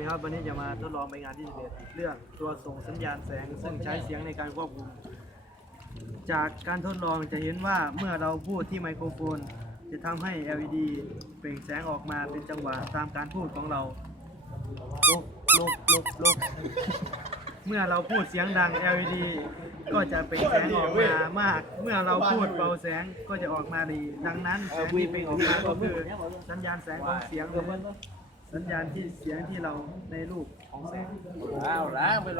ดีครับวันนี้จะมาทดลองใบงานที่11เรื่องตัวส่งสัญญาณแสงซึ่งใช้เสียงในการควบคุมจากการทดลองจะเห็นว่าเมื่อเราพูดที่ไมโครโฟนจะทำให้ LED เปล่งแสงออกมาเป็นจังหวะตามการพูดของเราลกเมื่อเราพูดเสียงดัง LED ก็จะเปล่งแสงออกมามากเมื่อเราพูดเบาแสงก็จะออกมาดีดังนั้นแสงที่เปล่งออกมาก็คือสัญญาณแสงของเสียงสัญญาณที่เสียงที่เราในรูปของแสง เอาล้างไปรอ